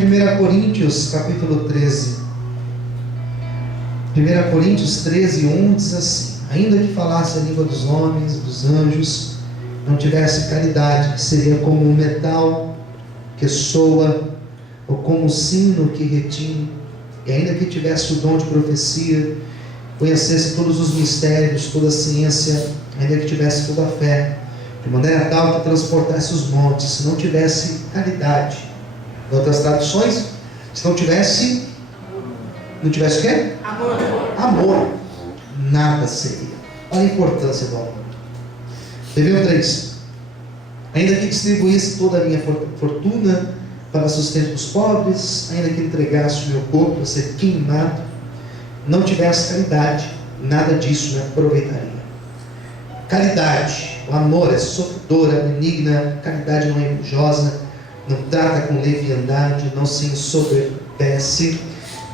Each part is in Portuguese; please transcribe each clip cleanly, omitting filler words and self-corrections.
1 Coríntios, capítulo 13. 1 Coríntios 13, 1 diz assim: ainda que falasse a língua dos homens, dos anjos, não tivesse caridade, seria como um metal que soa, ou como um sino que retine. E ainda que tivesse o dom de profecia, conhecesse todos os mistérios, toda a ciência, ainda que tivesse toda a fé, de maneira tal que transportasse os montes, se não tivesse caridade, em outras traduções, se não tivesse o quê? Amor, nada seria. Olha a importância do amor. Versículo 3: ainda que distribuísse toda a minha fortuna para sustento dos pobres, ainda que entregasse o meu corpo a ser queimado, não tivesse caridade, nada disso me aproveitaria. Caridade, o amor é sofredor, é benigna, caridade não é invejosa, não trata com leviandade, não se ensoberbece,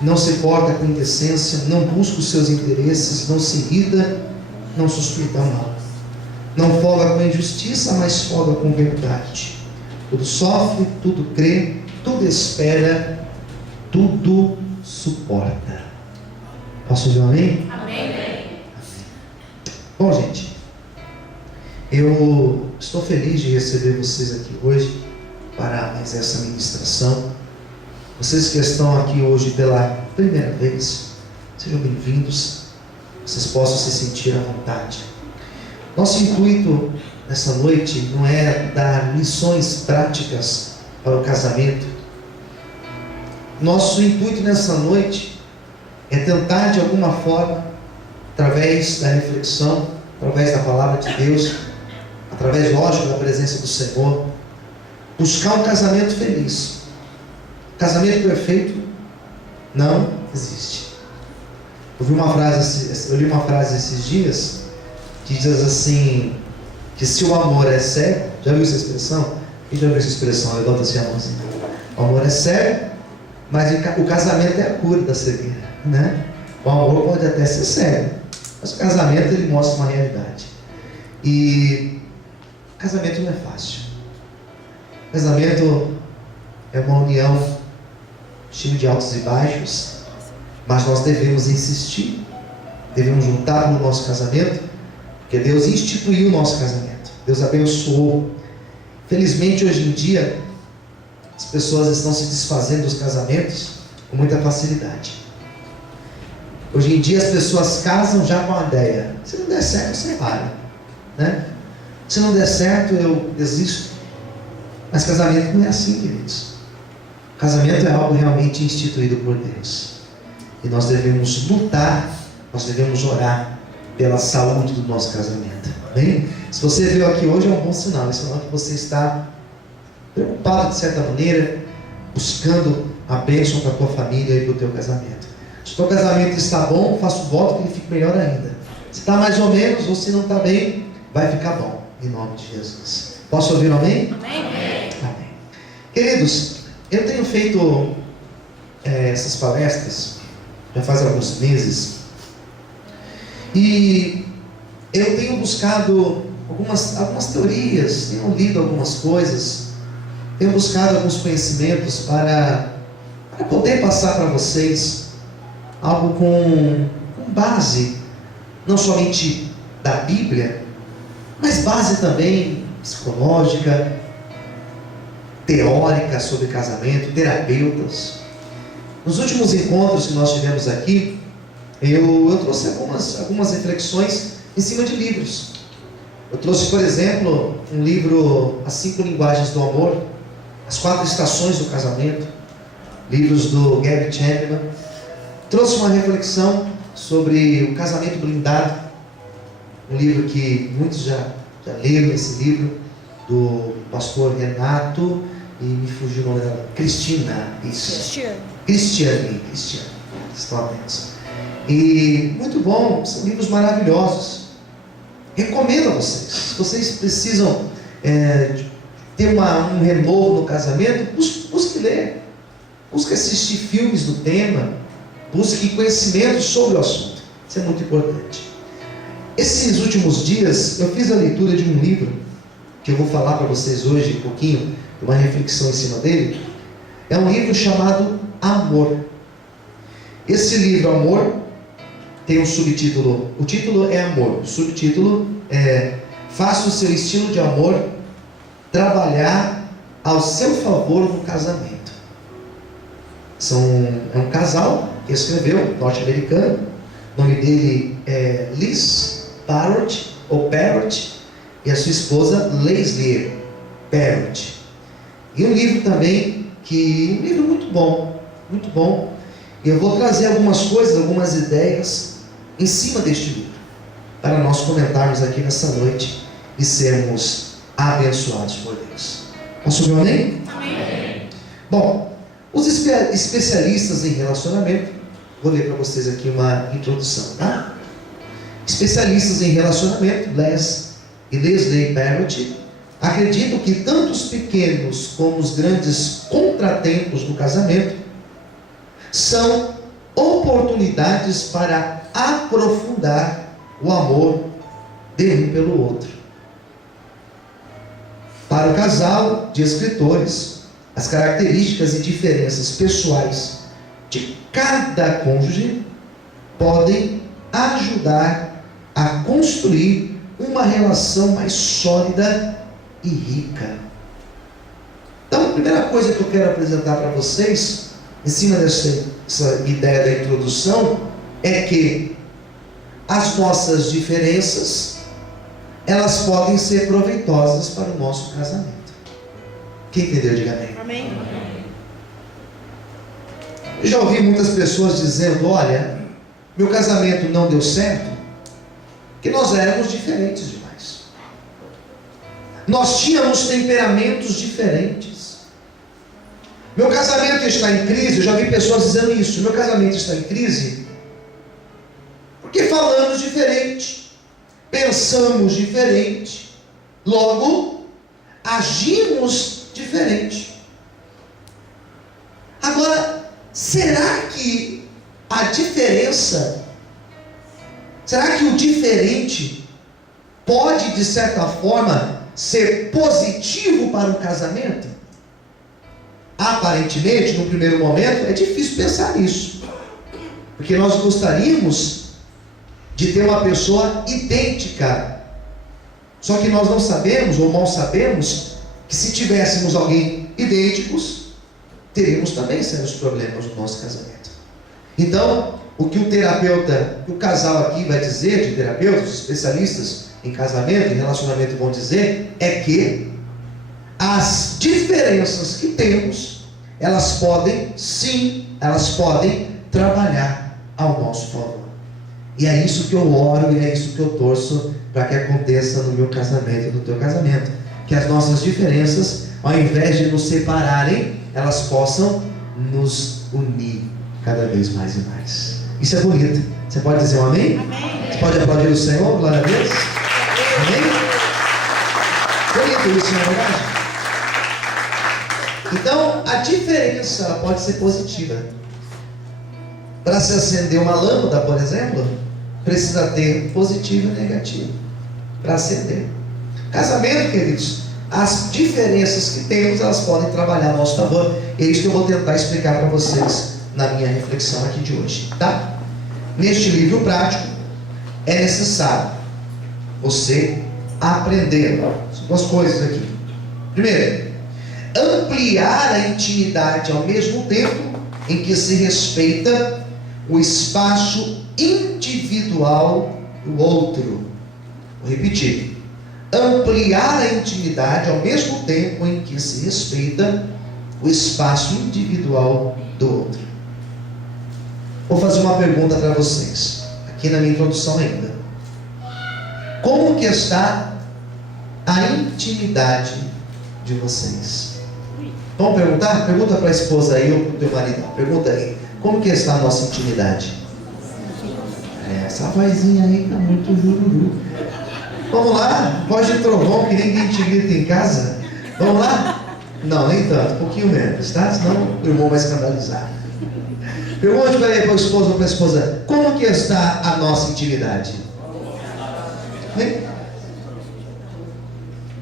não se porta com indecência, não busca os seus interesses, não se irrita, não suspeita mal, não folga com injustiça, mas folga com verdade. Tudo sofre, tudo crê, tudo espera, tudo suporta. Posso ouvir um amém? Amém. Bom, gente, eu estou feliz de receber vocês aqui hoje para mais essa ministração. Vocês que estão aqui hoje pela primeira vez, sejam bem-vindos. Vocês possam se sentir à vontade. Nosso intuito nessa noite não é dar lições práticas para o casamento. Nosso intuito nessa noite é tentar de alguma forma, através da reflexão, através da palavra de Deus, através, lógico, da presença do Senhor, buscar um casamento feliz. Casamento perfeito não existe. Eu li uma frase esses dias que diz assim, que se o amor é cego, já viu essa expressão? Quem já viu essa expressão? Levanta assim a mãozinha. O amor é cego, mas o casamento é a cura da cegueira, né? O amor pode até ser cego, mas o casamento ele mostra uma realidade. E casamento não é fácil. Casamento é uma união cheia de altos e baixos, mas nós devemos insistir, devemos juntar no nosso casamento, porque Deus instituiu o nosso casamento, Deus abençoou. Felizmente hoje em dia as pessoas estão se desfazendo dos casamentos com muita facilidade. Hoje em dia as pessoas casam já com a ideia: se não der certo, você para, né? Se não der certo, eu desisto. Mas casamento não é assim, queridos. Casamento é algo realmente instituído por Deus, e nós devemos lutar, nós devemos orar pela saúde do nosso casamento. Bem, se você veio aqui hoje é um bom sinal. É sinal que você está preocupado de certa maneira, buscando a bênção para a tua família e para o teu casamento. Se o teu casamento está bom, faço voto que ele fique melhor ainda. Se está mais ou menos, ou se não está bem, vai ficar bom, em nome de Jesus. Posso ouvir um amém? Amém. Amém. Queridos, eu tenho feito essas palestras já faz alguns meses, e eu tenho buscado algumas teorias, tenho lido algumas coisas, tenho buscado alguns conhecimentos para poder passar para vocês algo com base, não somente da Bíblia, mas base também psicológica, teórica sobre casamento, terapeutas. Nos últimos encontros que nós tivemos aqui, eu trouxe algumas reflexões em cima de livros. Eu trouxe, por exemplo, um livro, As 5 Linguagens do Amor, As 4 Estações do Casamento, livros do Gary Chapman. Trouxe uma reflexão sobre o casamento blindado, um livro que muitos já leram, esse livro, do pastor Renato, e me fugiu o nome dela, Cristiane, estão atentos. E muito bom, são livros maravilhosos. Recomendo a vocês. Se vocês precisam ter um renovo no casamento, busque ler, busque assistir filmes do tema, busque conhecimento sobre o assunto. Isso é muito importante. Esses últimos dias eu fiz a leitura de um livro que eu vou falar para vocês hoje um pouquinho, uma reflexão em cima dele. é um livro chamado Amor. Esse livro, Amor, tem um subtítulo. O título é Amor. O subtítulo é: faça o seu estilo de amor trabalhar ao seu favor no casamento. É um casal que escreveu, norte-americano. O nome dele é Liz Parrott, ou Parrott, e a sua esposa Leslie Parrott. E um livro também, um livro muito bom, muito bom. E eu vou trazer algumas coisas, algumas ideias em cima deste livro, para nós comentarmos aqui nessa noite e sermos abençoados por Deus. Posso ouvir um amém? Amém. Bom, os especialistas em relacionamento, vou ler para vocês aqui uma introdução, tá? Especialistas em relacionamento, Les e Leslie Parrott, acreditam que tanto os pequenos como os grandes contratempos do casamento são oportunidades para aprofundar o amor de um pelo outro. Para o casal de escritores, as características e diferenças pessoais de cada cônjuge podem ajudar a construir uma relação mais sólida e rica. Então, a primeira coisa que eu quero apresentar para vocês, em cima dessa ideia da introdução, é que as nossas diferenças, elas podem ser proveitosas para o nosso casamento. Quem entendeu, diga amém. Amém. Eu já ouvi muitas pessoas dizendo: olha, meu casamento não deu certo porque nós éramos diferentes demais. Nós tínhamos temperamentos diferentes. Meu casamento está em crise. Eu já vi pessoas dizendo isso: meu casamento está em crise porque falamos diferente, pensamos diferente, logo agimos diferente. Agora, será que a diferença, será que o diferente pode, de certa forma, ser positivo para o casamento? Aparentemente, no primeiro momento, é difícil pensar nisso, porque nós gostaríamos de ter uma pessoa idêntica. Só que nós não sabemos, ou mal sabemos, que se tivéssemos alguém idênticos, teríamos também sérios problemas no nosso casamento. Então, o que o terapeuta, o casal aqui vai dizer, de terapeutas, especialistas em casamento, em relacionamento, vão dizer, é que as diferenças que temos, elas podem, sim, elas podem trabalhar ao nosso favor. E é isso que eu oro e é isso que eu torço para que aconteça no meu casamento e no teu casamento. Que as nossas diferenças, ao invés de nos separarem, elas possam nos unir cada vez mais e mais. Isso é bonito. Você pode dizer um amém? Amém. Você pode aplaudir o Senhor? Glória a Deus. Amém? Bonito isso, não é verdade? Então, a diferença ela pode ser positiva. Para se acender uma lâmpada, por exemplo, precisa ter positivo e negativo para acender. Casamento, queridos, as diferenças que temos, elas podem trabalhar a nosso favor. E é isso que eu vou tentar explicar para vocês na minha reflexão aqui de hoje, tá? Neste livro prático, é necessário você aprender duas coisas aqui. Primeiro, ampliar a intimidade ao mesmo tempo em que se respeita o espaço individual do outro. Vou repetir: ampliar a intimidade ao mesmo tempo em que se respeita o espaço individual do outro. Vou fazer uma pergunta para vocês, aqui na minha introdução ainda. Como que está a intimidade de vocês? Vamos perguntar? Pergunta para a esposa aí ou para o teu marido. Pergunta aí. Como que está a nossa intimidade? Essa vozinha aí está muito jururu. Vamos lá? Voz de trovão que ninguém te grita em casa. Vamos lá? Não, nem tanto. Um pouquinho menos, tá? Senão o irmão vai escandalizar. Pergunte para o esposo ou para a esposa: como que está a nossa intimidade?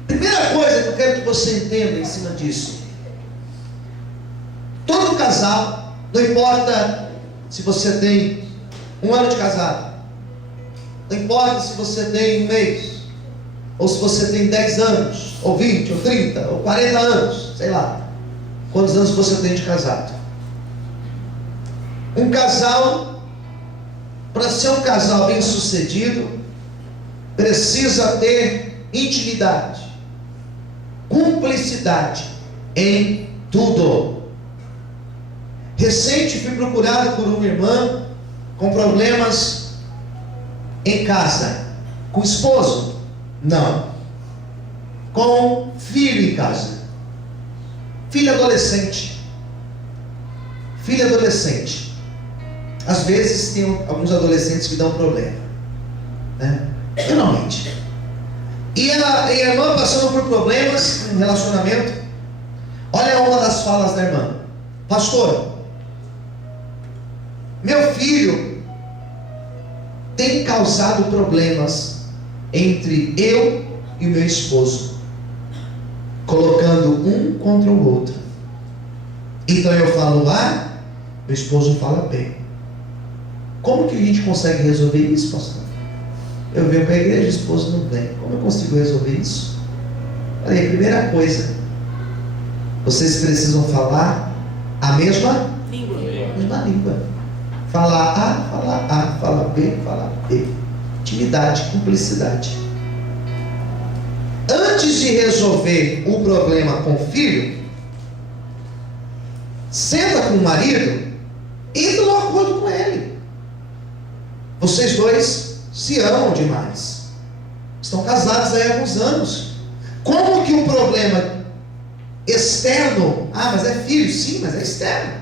Primeira coisa que eu quero que você entenda em cima disso: Todo casal, não importa se você tem 1 ano de casado, não importa se você tem 1 mês, ou se você tem 10 anos, ou 20, ou 30, ou 40 anos, sei lá, quantos anos você tem de casado. Um casal, para ser um casal bem sucedido, precisa ter intimidade, cumplicidade em tudo. Recente fui procurado por uma irmã com problemas em casa, com esposo? Não. Com filho em casa, filho adolescente. Filho adolescente. Às vezes tem alguns adolescentes que dão problema, né? Geralmente. E a irmã passando por problemas em relacionamento. Olha uma das falas da irmã: pastor, meu filho tem causado problemas entre eu e o meu esposo, colocando um contra o outro. Então eu falo A, meu esposo fala B. Como que a gente consegue resolver isso, pastor? Eu venho para a igreja, o esposo não vem. Como eu consigo resolver isso? Olha aí, primeira coisa, vocês precisam falar a mesma língua. Falar A, falar B, falar B. Intimidade, cumplicidade. Antes de resolver o problema com o filho, senta com o marido e entra no acordo com ele. Vocês dois se amam demais, estão casados há alguns anos. Como que um problema externo, mas é filho, sim, mas é externo,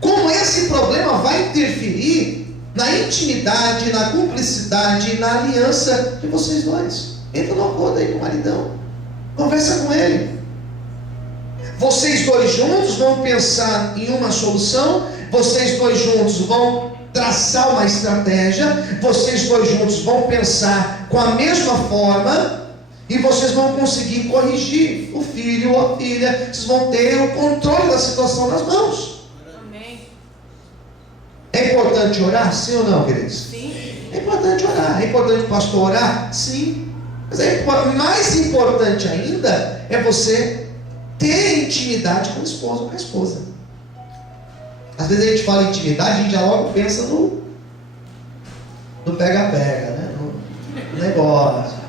como esse problema vai interferir na intimidade, na cumplicidade, na aliança de vocês dois? Entra no acordo aí com o maridão, conversa com ele. Vocês dois juntos vão pensar em uma solução, vocês dois juntos vão traçar uma estratégia, vocês dois juntos vão pensar com a mesma forma, e vocês vão conseguir corrigir o filho ou a filha. Vocês vão ter o controle da situação nas mãos. Amém. É importante orar? Sim ou não, queridos? Sim. É importante orar. É importante o pastor orar? Sim. Mas mais importante ainda é você ter intimidade com o esposo ou com a esposa. Às vezes a gente fala em intimidade, a gente já logo pensa no pega-pega, né? No negócio.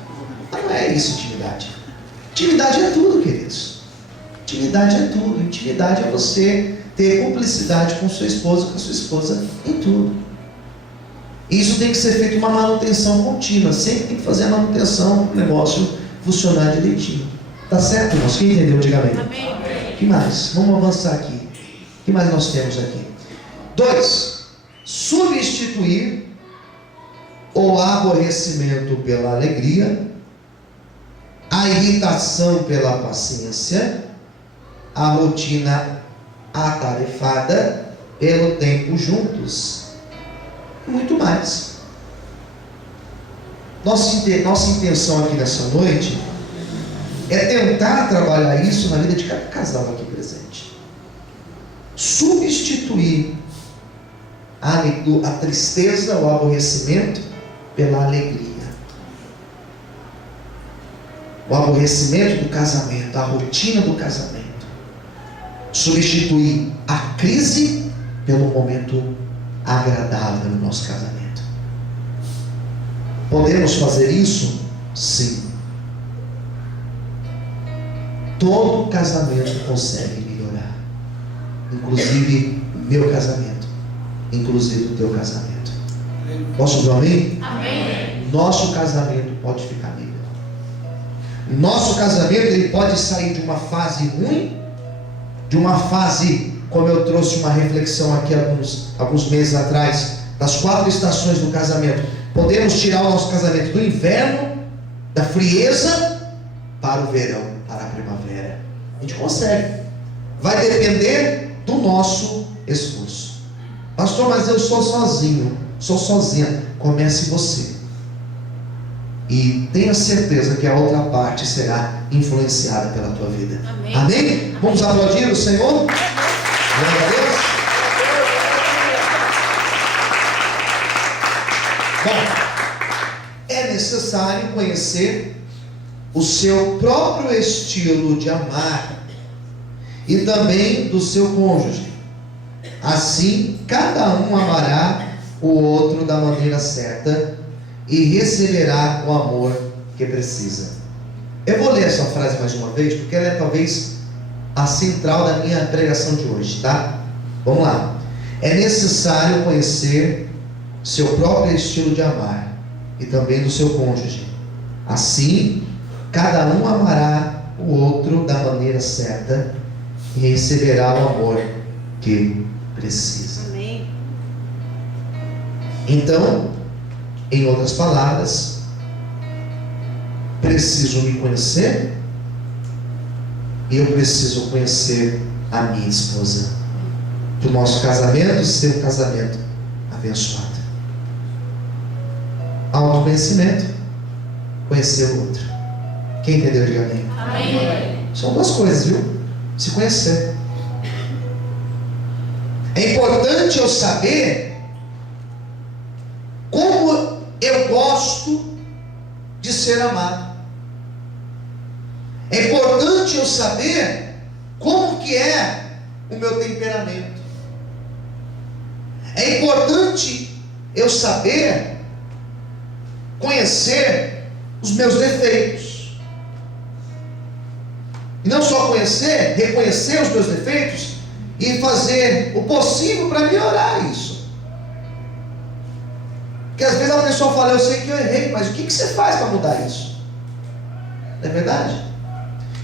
Mas não é isso, intimidade. Intimidade é tudo, queridos. Intimidade é tudo. Intimidade é você ter cumplicidade com sua esposa, com a sua esposa em tudo. Isso tem que ser feito uma manutenção contínua. Sempre tem que fazer a manutenção para o negócio funcionar direitinho. Tá certo, irmãos? Quem entendeu? Diga amém. Amém. O que mais? Vamos avançar aqui. O que mais nós temos aqui? 2. Substituir o aborrecimento pela alegria, a irritação pela paciência, a rotina atarefada pelo tempo juntos, e muito mais. Nossa intenção aqui nessa noite é tentar trabalhar isso na vida de cada casal aqui presente. Substituir a tristeza, o aborrecimento pela alegria. O aborrecimento do casamento, a rotina do casamento. Substituir a crise pelo momento agradável no nosso casamento. Podemos fazer isso? Sim. Todo casamento consegue melhorar, inclusive o meu casamento, inclusive o teu casamento. Posso dizer amém? Amém. Nosso casamento pode ficar melhor. Nosso casamento ele pode sair de uma fase ruim, de uma fase, como eu trouxe uma reflexão aqui alguns meses atrás, das 4 estações do casamento. Podemos tirar o nosso casamento do inverno, da frieza, para o verão, para a primavera. A gente consegue. Vai depender do nosso esforço. Pastor, mas eu sou sozinho, sou sozinha. Comece você. E tenha certeza que a outra parte será influenciada pela tua vida. Amém. Amém? Vamos aplaudir o Senhor? Glória a Deus. Bom, é necessário conhecer o seu próprio estilo de amar e também do seu cônjuge. Assim, cada um amará o outro da maneira certa e receberá o amor que precisa. Eu vou ler essa frase mais uma vez, porque ela é talvez a central da minha pregação de hoje, tá? Vamos lá. É necessário conhecer seu próprio estilo de amar e também do seu cônjuge. Assim, cada um amará o outro da maneira certa e receberá o amor que precisa. Amém. Então, em outras palavras, preciso me conhecer e eu preciso conhecer a minha esposa, para o nosso casamento ser um casamento abençoado. Autoconhecimento, conhecer o outro. Quem entendeu, diga amém. Amém. São duas coisas, viu? Se conhecer. É importante eu saber como eu gosto de ser amado. É importante eu saber como que é o meu temperamento. É importante eu saber conhecer os meus defeitos. E não só conhecer, reconhecer os meus defeitos e fazer o possível para melhorar isso. Porque às vezes a pessoa fala, eu sei que eu errei, mas o que você faz para mudar isso? Não é verdade?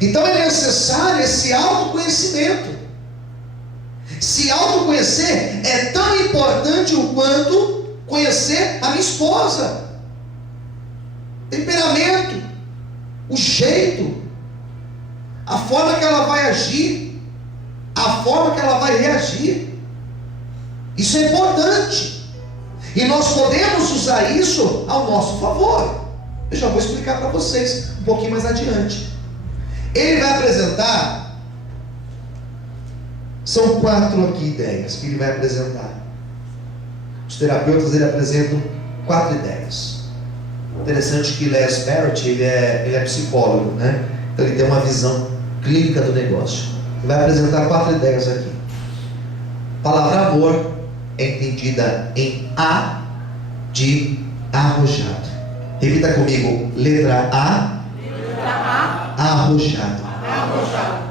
Então é necessário esse autoconhecimento. Se autoconhecer é tão importante o quanto conhecer a minha esposa. Temperamento, o jeito, a forma que ela vai agir, a forma que ela vai reagir. Isso é importante. E nós podemos usar isso ao nosso favor. Eu já vou explicar para vocês um pouquinho mais adiante. Ele vai apresentar, são 4 aqui ideias que ele vai apresentar. Os terapeutas ele apresentam 4 ideias. Interessante que Les Barrett ele é psicólogo, né? Então ele tem uma visão clínica do negócio. Ele vai apresentar 4 ideias aqui. A palavra amor é entendida em A de arrojado. Repita comigo, letra A. Letra A. Arrojado. Arrojado.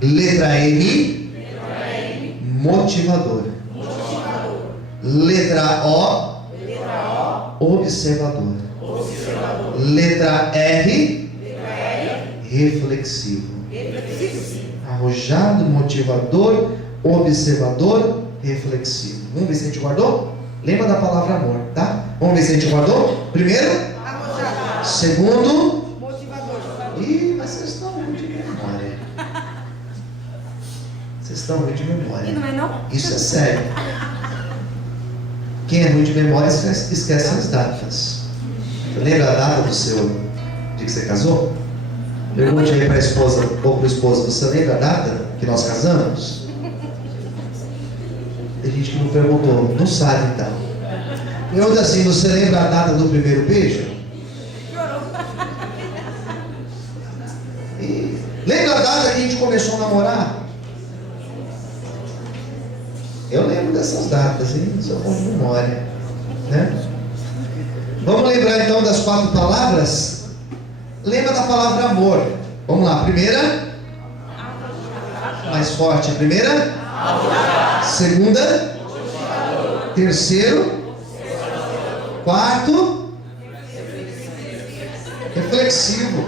Letra M. Letra M. Motivador. Motivador. Letra O. Letra Observador. O. Observador. Letra R. Letra R. Reflexivo. Reflexivo. Arrojado, motivador, observador, reflexivo. Vamos ver se a gente guardou? Lembra da palavra amor, tá? Vamos ver se a gente guardou? Primeiro. Arrojado. Segundo. Motivador. Ih, mas vocês estão ruim de memória. Vocês estão ruim de E memória. não é não? Isso é sério. Quem é ruim de memória esquece as datas. Você lembra a data do seu dia que você casou? Pergunte aí para a esposa ou para o esposo, você lembra a data que nós casamos? Tem gente que não perguntou, não sabe então. Pergunta assim, você lembra a data do primeiro beijo? E lembra a data que a gente começou a namorar? Eu lembro dessas datas, hein? Sou bom de memória, né? Vamos lembrar então das 4 palavras? Lembra da palavra amor. Vamos lá, primeira. Mais forte, a primeira. Segunda. Terceiro. Quarto. Reflexivo.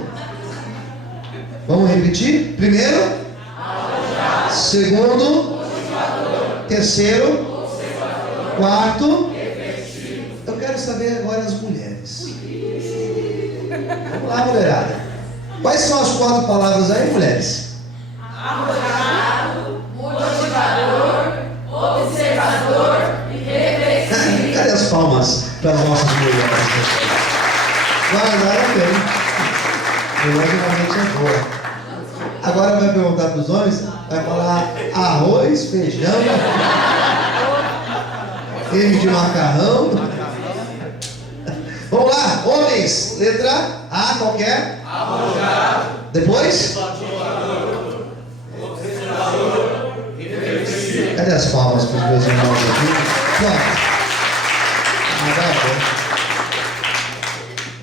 Vamos repetir? Primeiro. Segundo. Terceiro. Quarto. Eu quero saber agora as mulheres. Vamos lá, mulherada. Quais são as 4 palavras aí, mulheres? Arrojado, motivador, observador e reflexivo. Cadê as palmas para as nossas mulheres? Guardaram bem. Mulher geralmente é boa. Agora vai perguntar para os homens, vai falar arroz, feijão, creme de macarrão. Vamos lá, homens, letra A, qualquer? Arrojado. Depois? Cadê as palmas para os meus irmãos aqui? Pronto.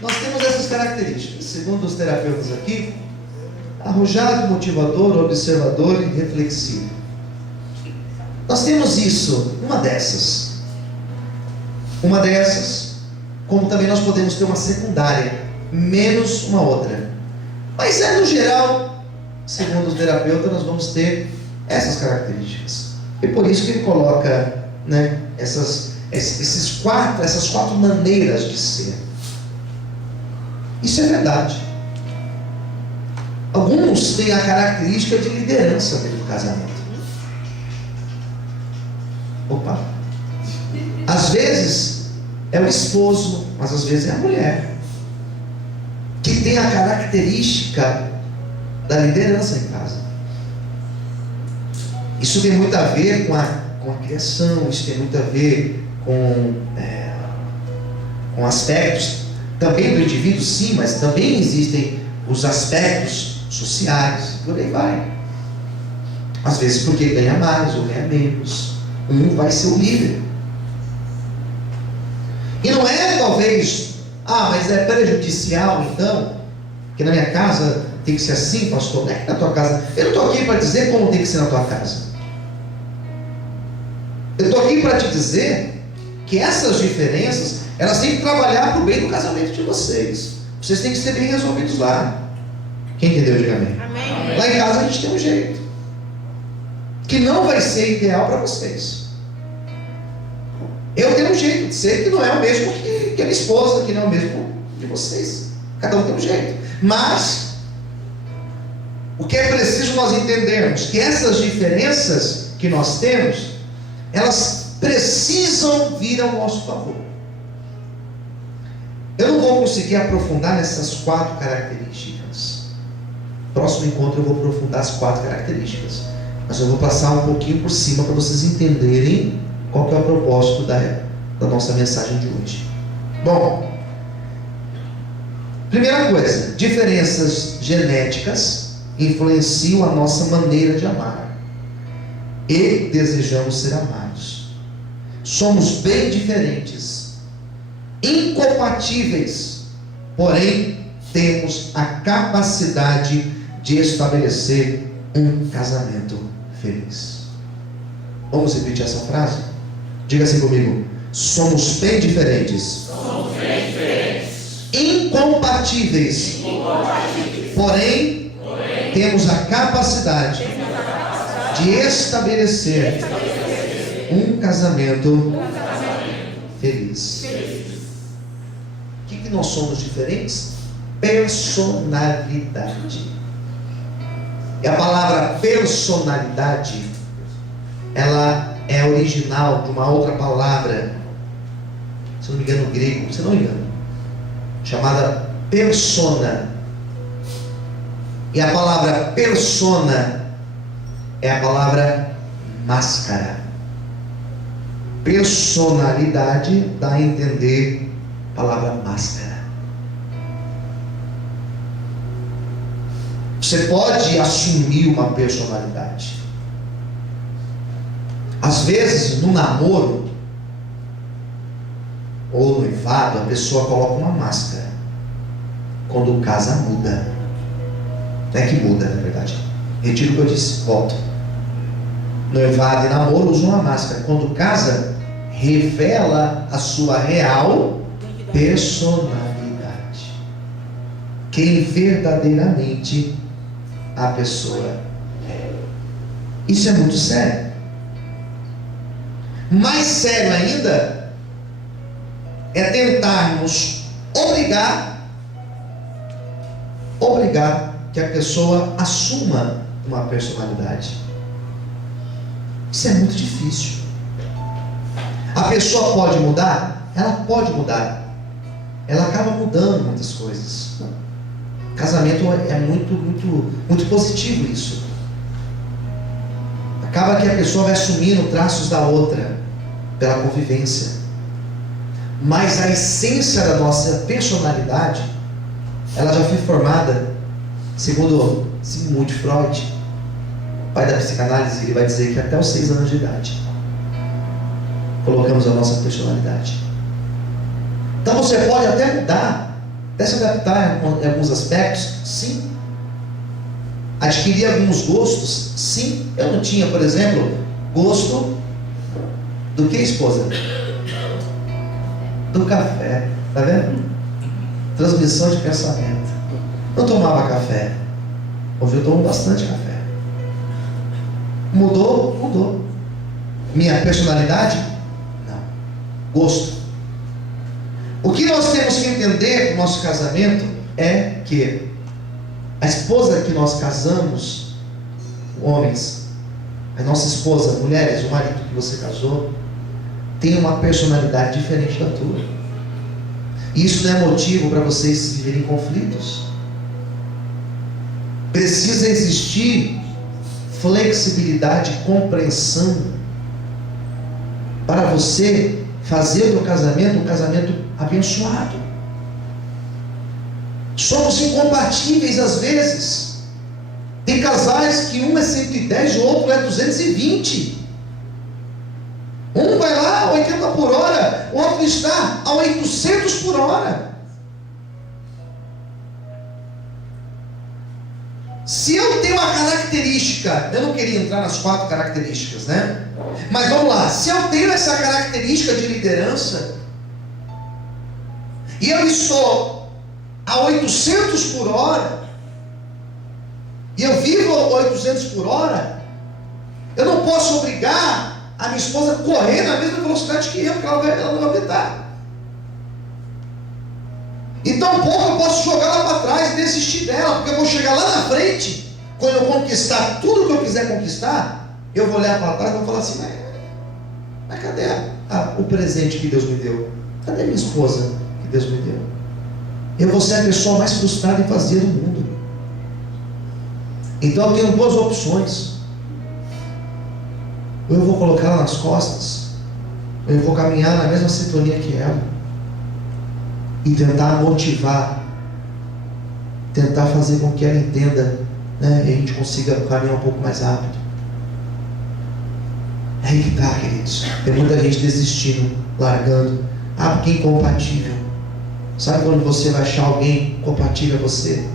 Nós temos essas características, segundo os terapeutas aqui: arrojado, motivador, observador e reflexivo. Nós temos isso, uma dessas, como também nós podemos ter uma secundária, menos uma outra. Mas no geral, segundo os terapeutas, nós vamos ter essas características. E por isso que ele coloca, né, essas quatro maneiras de ser. Isso é verdade. Alguns têm a característica de liderança dentro do casamento. Opa! Às vezes é o esposo, mas às vezes é a mulher que tem a característica da liderança em casa. Isso tem muito a ver com a criação, isso tem muito a ver com aspectos também do indivíduo, sim, mas também existem os aspectos sociais, por aí vai. Às vezes porque ganha mais ou ganha menos, um vai ser o líder. E não é talvez, mas é prejudicial então, que na minha casa tem que ser assim, pastor, não é que na tua casa. Eu não estou aqui para dizer como tem que ser na tua casa. Eu estou aqui para te dizer que essas diferenças, elas têm que trabalhar para o bem do casamento de vocês. Vocês têm que ser bem resolvidos lá. Quem entendeu, diga amém. Amém. Lá em casa a gente tem um jeito que não vai ser ideal para vocês. Eu tenho um jeito de ser que não é o mesmo que a minha esposa, que não é o mesmo de vocês. Cada um tem um jeito. Mas o que é preciso nós entendermos que essas diferenças que nós temos, elas precisam vir ao nosso favor. Eu não vou conseguir aprofundar nessas 4 características. Próximo encontro eu vou aprofundar as 4 características, mas eu vou passar um pouquinho por cima para vocês entenderem qual que é o propósito da nossa mensagem de hoje. Bom, primeira coisa, diferenças genéticas influenciam a nossa maneira de amar e desejamos ser amados. Somos bem diferentes, incompatíveis, porém temos a capacidade de estabelecer um casamento feliz. Vamos repetir essa frase? Diga assim comigo: somos bem diferentes, incompatíveis, porém temos a capacidade de estabelecer um casamento feliz. O que nós somos diferentes? Personalidade. E a palavra personalidade, ela é original de uma outra palavra, se não me engano grego, se não me engano, chamada persona. E a palavra persona é a palavra máscara. Personalidade dá a entender a palavra máscara. Você pode assumir uma personalidade. Às vezes, no namoro ou no noivado, a pessoa coloca uma máscara. Quando casa, muda. Não é que muda, na verdade. Retiro o que eu disse, volto. Noivado e namoro usam uma máscara. Quando casa, revela a sua real personalidade. Quem verdadeiramente a pessoa é. Isso é muito sério. Mais sério ainda é tentarmos obrigar que a pessoa assuma uma personalidade. Isso é muito difícil. A pessoa pode mudar? Ela pode mudar. Ela acaba mudando muitas coisas. Casamento é muito positivo isso. Acaba que a pessoa vai assumindo traços da outra pela convivência. Mas a essência da nossa personalidade, ela já foi formada, segundo Sigmund Freud, pai da psicanálise, ele vai dizer que até os 6 anos de idade colocamos a nossa personalidade. Então você pode até mudar, até se adaptar em alguns aspectos, sim. Adquirir alguns gostos, sim. Eu não tinha, por exemplo, gosto do que, esposa? Do café, tá vendo? Transmissão de pensamento. Não tomava café. Hoje eu tomo bastante café. Mudou? Mudou. Minha personalidade? Não. Gosto. O que nós temos que entender no nosso casamento é que a esposa que nós casamos, homens, a nossa esposa, mulheres, o marido que você casou, tem uma personalidade diferente da tua. E isso não é motivo para vocês viverem conflitos. Precisa existir flexibilidade e compreensão para você fazer do casamento um casamento abençoado. Somos incompatíveis às vezes. Tem casais que um é 110 e o outro é 220. Um vai lá a 80 por hora, o outro está a 800 por hora. Se eu tenho uma característica, eu não queria entrar nas 4 características, né? Mas vamos lá, se eu tenho essa característica de liderança, e eu estou a 800 por hora, e eu vivo a 800 por hora, eu não posso obrigar a minha esposa a correr na mesma velocidade que eu, porque ela não vai aguentar. Então pouco eu posso jogar lá para trás e desistir dela, porque eu vou chegar lá na frente, quando eu conquistar tudo que eu quiser conquistar, eu vou olhar para trás e vou falar assim, mas cadê o presente que Deus me deu? Cadê minha esposa que Deus me deu? Eu vou ser a pessoa mais frustrada em fazer do mundo. Então eu tenho 2 opções. Ou eu vou colocar ela nas costas, ou eu vou caminhar na mesma sintonia que ela e tentar motivar, tentar fazer com que ela entenda, né, e a gente consiga caminhar um pouco mais rápido. É aí que está, queridos. Tem muita gente desistindo, largando. Porque é incompatível. Sabe quando você vai achar alguém compatível a você?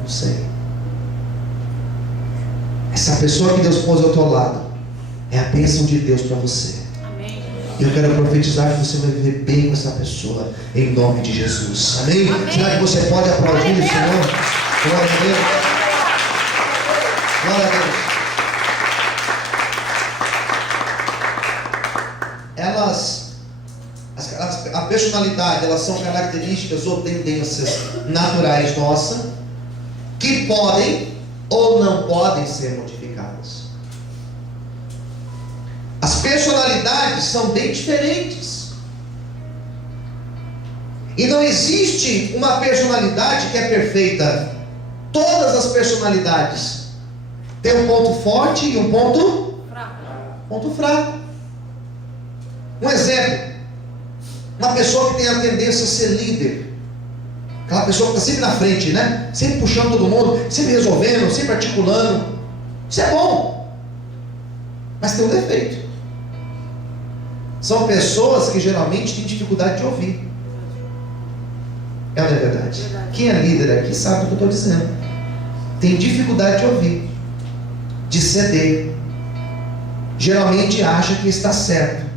Não sei. Essa pessoa que Deus pôs ao teu lado é a bênção de Deus para você. Amém. Eu quero profetizar que você vai viver bem com essa pessoa, em nome de Jesus. Amém? Amém. Será que você pode aplaudir o Senhor? Glória a Deus. Glória a Deus. A personalidade, elas são características ou tendências naturais nossas, que podem ou não podem ser modificadas. As personalidades são bem diferentes. E não existe uma personalidade que é perfeita. Todas as personalidades têm um ponto forte e um ponto fraco. Um exemplo, uma pessoa que tem a tendência a ser líder, aquela pessoa que está sempre na frente, né? Sempre puxando todo mundo, sempre resolvendo, sempre articulando. Isso é bom, mas tem um defeito. São pessoas que geralmente têm dificuldade de ouvir. É ou não é verdade? Quem é líder aqui sabe o que eu estou dizendo. Tem dificuldade de ouvir, de ceder. Geralmente acha que está certo.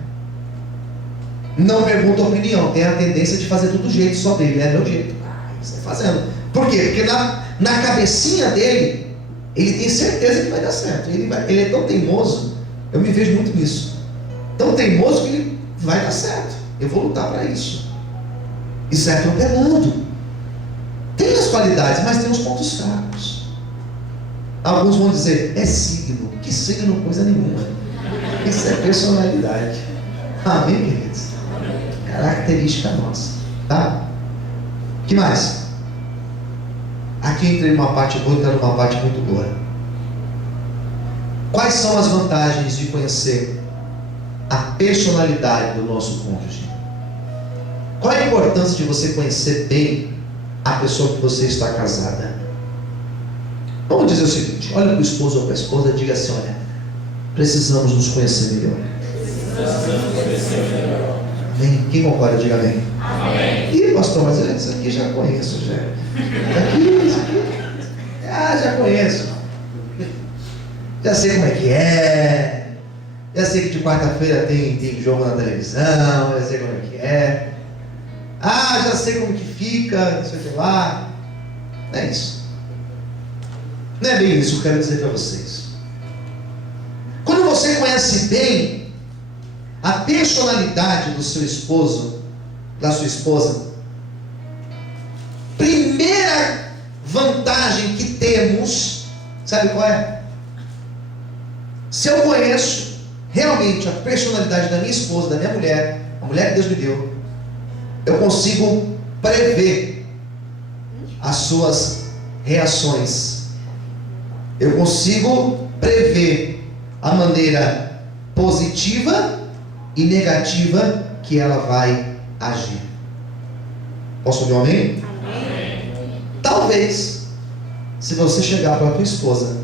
Não pergunta a opinião, tem a tendência de fazer tudo do jeito só dele, é meu jeito. Você está fazendo. Por quê? Porque na cabecinha dele, ele tem certeza que vai dar certo. Ele é tão teimoso, eu me vejo muito nisso. Tão teimoso que ele vai dar certo. Eu vou lutar para isso. Isso é atropelando. Tem as qualidades, mas tem os pontos fracos. Alguns vão dizer, é signo. Que signo? Coisa nenhuma. Isso é personalidade. Amém, queridos? Característica nossa, tá? O que mais? Aqui entrei numa parte boa e está numa parte muito boa. Quais são as vantagens de conhecer a personalidade do nosso cônjuge? Qual é a importância de você conhecer bem a pessoa que você está casada? Vamos dizer o seguinte: olha para o esposo ou para a esposa e diga assim: olha, precisamos nos conhecer melhor. Amém? Quem concorda, diga amém. Amém. Ih, pastor, mas isso aqui já conheço, já. Isso aqui. Já conheço. Já sei como é que é. Já sei que de quarta-feira tem jogo na televisão. Já sei como é que é. Já sei como que fica, não sei o que lá. Não é isso. Não é bem isso que eu quero dizer para vocês. Quando você conhece bem a personalidade do seu esposo, da sua esposa, primeira vantagem que temos, sabe qual é? Se eu conheço realmente a personalidade da minha esposa, da minha mulher, a mulher que Deus me deu, eu consigo prever as suas reações. Eu consigo prever a maneira positiva e negativa que ela vai agir. Posso ouvir um amém? Amém. Talvez, se você chegar para a tua esposa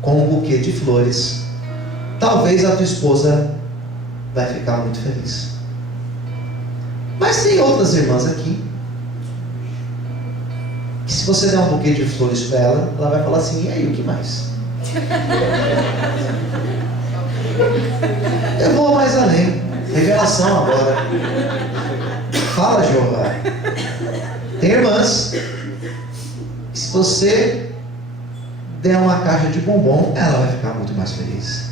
com um buquê de flores, talvez a tua esposa vai ficar muito feliz. Mas tem outras irmãs aqui que, se você der um buquê de flores para ela, ela vai falar assim: e aí, o que mais? Eu vou mais além. Revelação agora. Fala, Jeová. Tem irmãs que, se você der uma caixa de bombom, ela vai ficar muito mais feliz.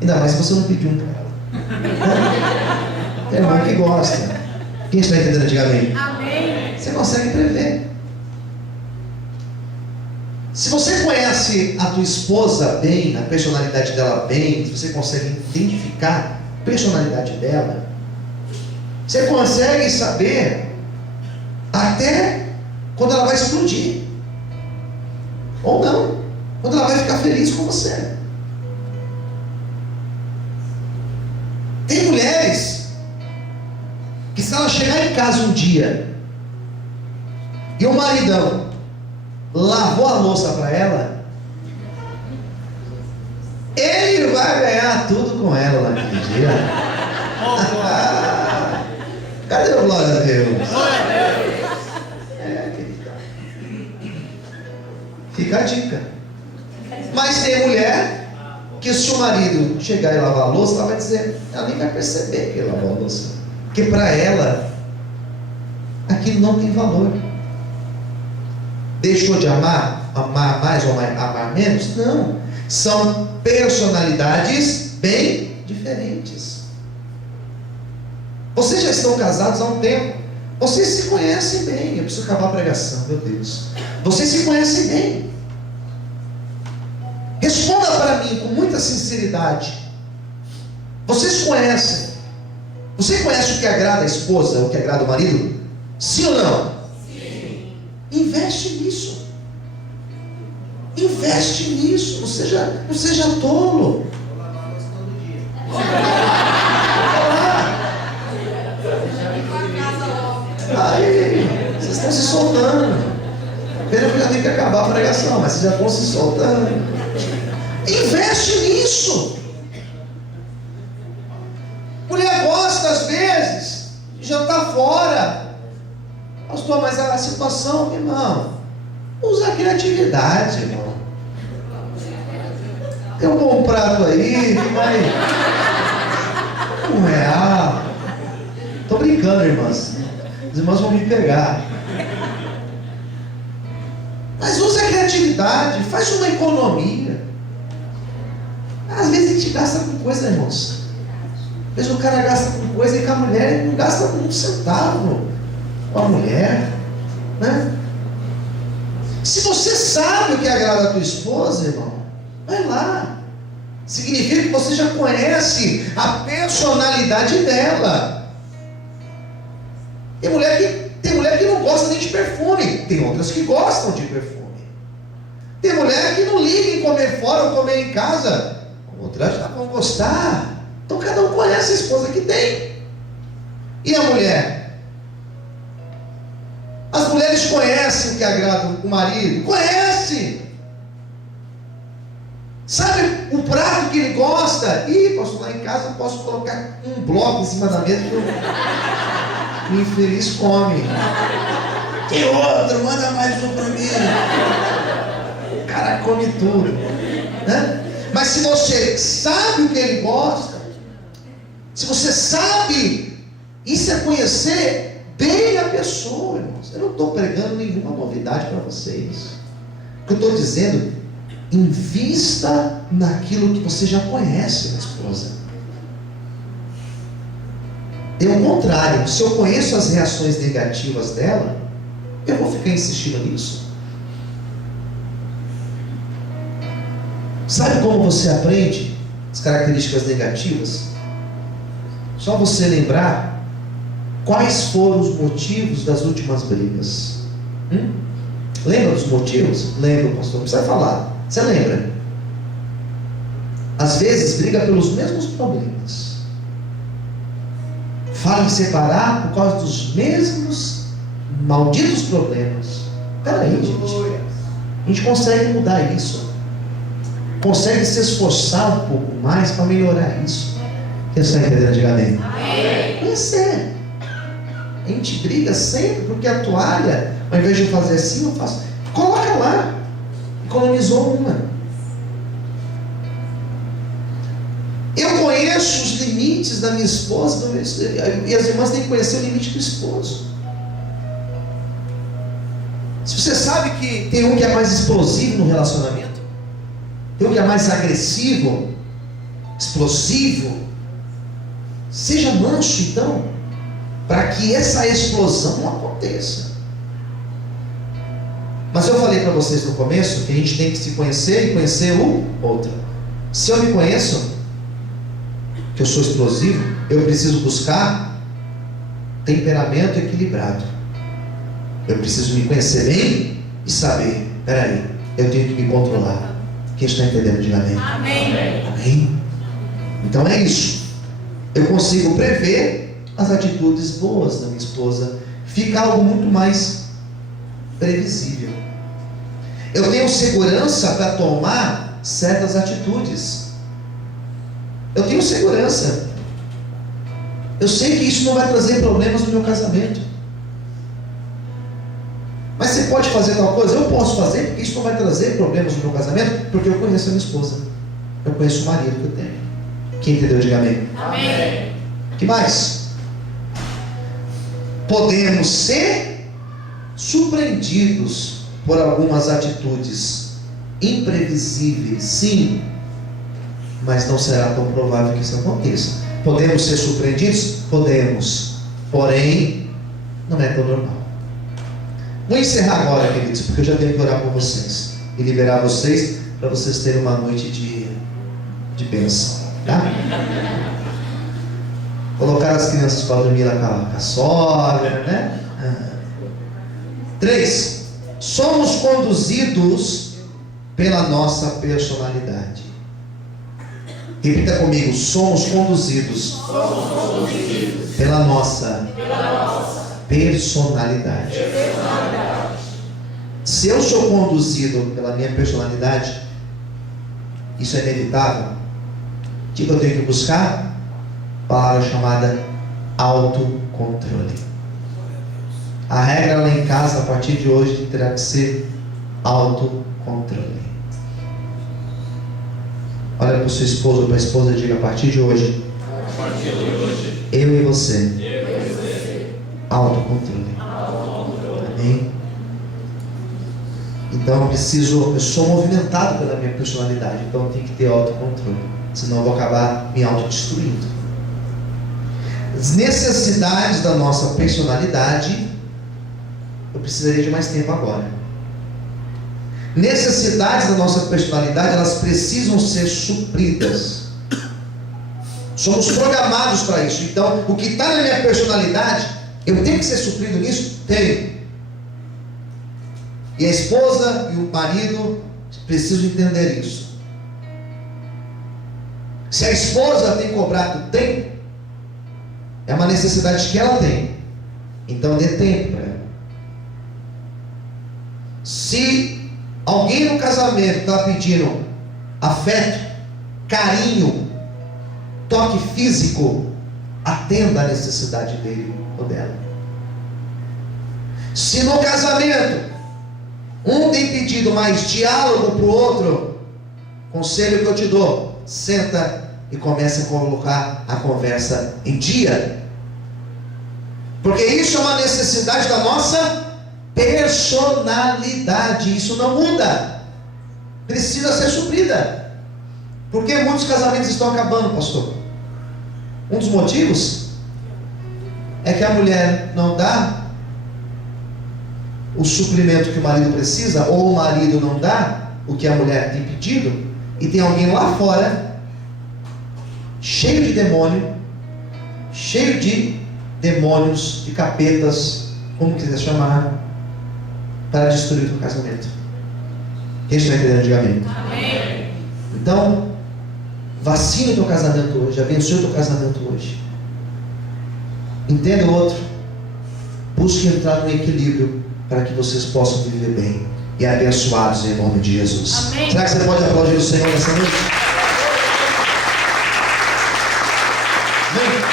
Ainda mais se você não pedir um para ela. Tem irmã que gosta. Quem está entendendo, diga amém. Amém. Você consegue prever. Se você conhece a tua esposa bem, a personalidade dela bem, se você consegue identificar a personalidade dela, você consegue saber até quando ela vai explodir, ou não, quando ela vai ficar feliz com você. Tem mulheres que, se ela chegar em casa um dia e o maridão lavou a louça para ela, ele vai ganhar tudo com ela naquele dia. Cadê o glória a Deus? Querida. Fica a dica. Mas tem mulher que, se o marido chegar e lavar a louça, ela vai dizer, ela nem vai perceber que ele lavou a louça, porque para ela aquilo não tem valor. Deixou de amar mais ou amar menos? Não. São personalidades bem diferentes. Vocês já estão casados há um tempo. Vocês se conhecem bem. Eu preciso acabar a pregação, meu Deus. Vocês se conhecem bem. Responda para mim com muita sinceridade. Vocês conhecem? Você conhece o que agrada a esposa, o que agrada o marido? Sim ou não? Sim. Investe nisso. Investe nisso. Não seja tolo. Aí, vocês estão se soltando. Pena que eu já tenho que acabar a pregação, mas vocês já estão se soltando. Investe nisso. Mulher gosta, às vezes, de jantar fora. Pastor, mas a situação, irmão, usa a criatividade, irmão. Tem um bom prato aí, que vai R$1. Tô brincando, irmãs. Os irmãos vão me pegar. Mas usa a criatividade, faz uma economia. Às vezes a gente gasta com coisa, irmãos. Às vezes o cara gasta com coisa e com a mulher ele não gasta um centavo com a mulher, né? Se você sabe o que agrada a tua esposa, irmão, vai lá. Significa que você já conhece a personalidade dela. Tem mulher que Tem mulher que não gosta nem de perfume, tem outras que gostam de perfume. Tem mulher que não liga em comer fora ou comer em casa, outras já vão gostar. Então cada um conhece a esposa que tem. E a mulher? As mulheres conhecem o que agrada o marido, conhece. Sabe o prato que ele gosta? Ih, pastor, lá em casa eu posso colocar um bloco em cima da mesa que o infeliz come. Que outro, manda mais um para mim. O cara come tudo, né? Mas se você sabe o que ele gosta, se você sabe, isso é conhecer bem a pessoa, irmãos. Eu não estou pregando nenhuma novidade para vocês. O que eu estou dizendo, invista naquilo que você já conhece na esposa. É o contrário, se eu conheço as reações negativas dela, eu vou ficar insistindo nisso. Sabe como você aprende as características negativas? Só você lembrar quais foram os motivos das últimas brigas. Lembra dos motivos? Lembra, pastor, não precisa falar. Você lembra? Às vezes briga pelos mesmos problemas. Fala em separar por causa dos mesmos malditos problemas. Peraí, gente. A gente consegue mudar isso. Consegue se esforçar um pouco mais para melhorar isso. Quem está entendendo? Diga amém. Conhecer. A gente briga sempre porque a toalha, ao invés de fazer assim, eu faço. Coloca lá. Economizou uma. Eu conheço os limites da minha esposa, e as irmãs têm que conhecer o limite do esposo. Se você sabe que tem um que é mais explosivo no relacionamento, tem um que é mais agressivo, explosivo, seja manso então, para que essa explosão não aconteça. Mas eu falei para vocês no começo que a gente tem que se conhecer e conhecer o outro. Se eu me conheço, que eu sou explosivo, eu preciso buscar temperamento equilibrado. Eu preciso me conhecer bem e saber, peraí, eu tenho que me controlar. Quem está entendendo? Diga amém. Amém. Amém. Então é isso. Eu consigo prever as atitudes boas da minha esposa. Fica algo muito mais previsível. Eu tenho segurança para tomar certas atitudes. Eu tenho segurança. Eu sei que isso não vai trazer problemas no meu casamento. Mas você pode fazer tal coisa? Eu posso fazer, porque isso não vai trazer problemas no meu casamento, porque eu conheço a minha esposa. Eu conheço o marido que eu tenho. Quem entendeu? Diga amém. Amém. O que mais? Podemos ser surpreendidos por algumas atitudes imprevisíveis, sim, mas não será tão provável que isso aconteça. Podemos ser surpreendidos? Podemos, porém não é tão normal. Vou encerrar agora, queridos, porque eu já tenho que orar por vocês e liberar vocês para vocês terem uma noite de bênção, tá? Colocar as crianças para dormir lá com a sogra, né? 3. Somos conduzidos pela nossa personalidade. Repita comigo: somos conduzidos pela nossa personalidade. Se eu sou conduzido pela minha personalidade, isso é inevitável. O que eu tenho que buscar? A palavra chamada autocontrole. A regra lá em casa, a partir de hoje, terá que ser autocontrole. Olha para o seu esposo ou para a esposa e diga: a partir de hoje, eu e você, autocontrole. Amém? Então eu sou movimentado pela minha personalidade, então eu tenho que ter autocontrole, senão eu vou acabar me autodestruindo. As necessidades da nossa personalidade, eu precisaria de mais tempo agora. Necessidades da nossa personalidade, elas precisam ser supridas. Somos programados para isso. Então, o que está na minha personalidade Eu tenho que ser suprido nisso? Tenho. E a esposa e o marido precisam entender isso. Se a esposa tem cobrado tempo, é uma necessidade que ela tem. Então dê tempo para ela. Se alguém no casamento está pedindo afeto, carinho, toque físico, atenda a necessidade dele ou dela. Se no casamento um tem pedido mais diálogo para o outro, conselho que eu te dou: senta e comece a colocar a conversa em dia, porque isso é uma necessidade da nossa personalidade. Isso não muda, precisa ser suprida. Por que muitos casamentos estão acabando, pastor? Um dos motivos é que a mulher não dá o suprimento que o marido precisa, ou o marido não dá o que a mulher tem pedido, e tem alguém lá fora cheio de demônio, cheio de demônios, de capetas, como quiser chamar, para destruir o casamento. Quem está entendendo? Diga amém. Amém. Então, vacina o teu casamento hoje, abençoe o teu casamento hoje. Entenda o outro, busque entrar no equilíbrio para que vocês possam viver bem e abençoados em nome de Jesus. Amém. Será que você pode aplaudir o Senhor nessa noite? Amém.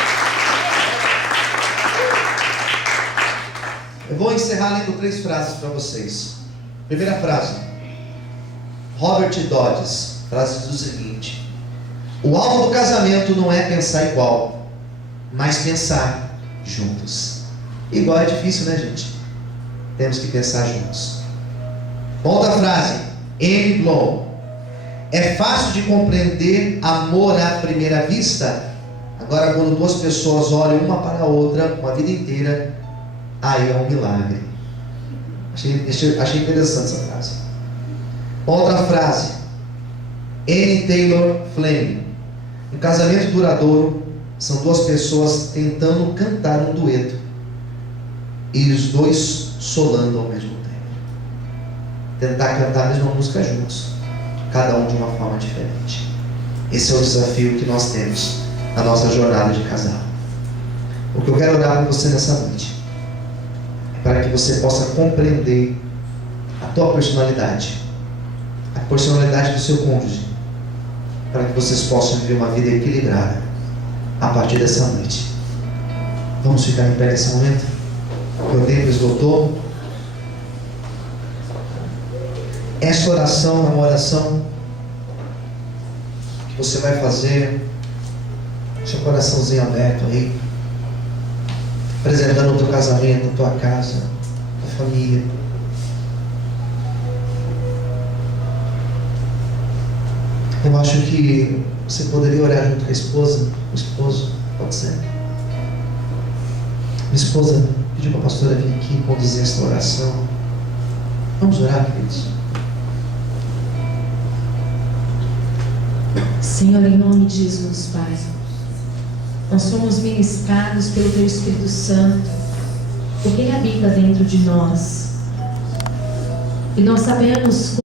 Eu vou encerrar lendo 3 frases para vocês. Primeira frase, Robert Dodds, frase do seguinte: o alvo do casamento não é pensar igual, mas pensar juntos. Igual é difícil, né, gente? Temos que pensar juntos. Outra frase, Anne Bloom: é fácil de compreender amor à primeira vista. Agora, quando 2 pessoas olham uma para a outra uma vida inteira, aí é um milagre. Achei interessante essa frase. Outra frase, Anne Taylor Fleming: um casamento duradouro são 2 pessoas tentando cantar um dueto e os 2 solando ao mesmo tempo. Tentar cantar a mesma música juntos, cada um de uma forma diferente. Esse é o desafio que nós temos na nossa jornada de casal. O que eu quero orar por você nessa noite é para que você possa compreender a tua personalidade, a personalidade do seu cônjuge, para que vocês possam viver uma vida equilibrada a partir dessa noite. Vamos ficar em pé nesse momento? Meu tempo esgotou. Essa oração é uma oração que você vai fazer, seu coraçãozinho aberto aí, apresentando o teu casamento, a tua casa, a tua família. Eu acho que você poderia orar junto com a esposa, o esposo, pode ser. Minha esposa pediu para a pastora vir aqui conduzir esta oração. Vamos orar, queridos. Senhor, em nome de Jesus, Pai, nós somos ministrados pelo Teu Espírito Santo, porque Ele habita dentro de nós. E nós sabemos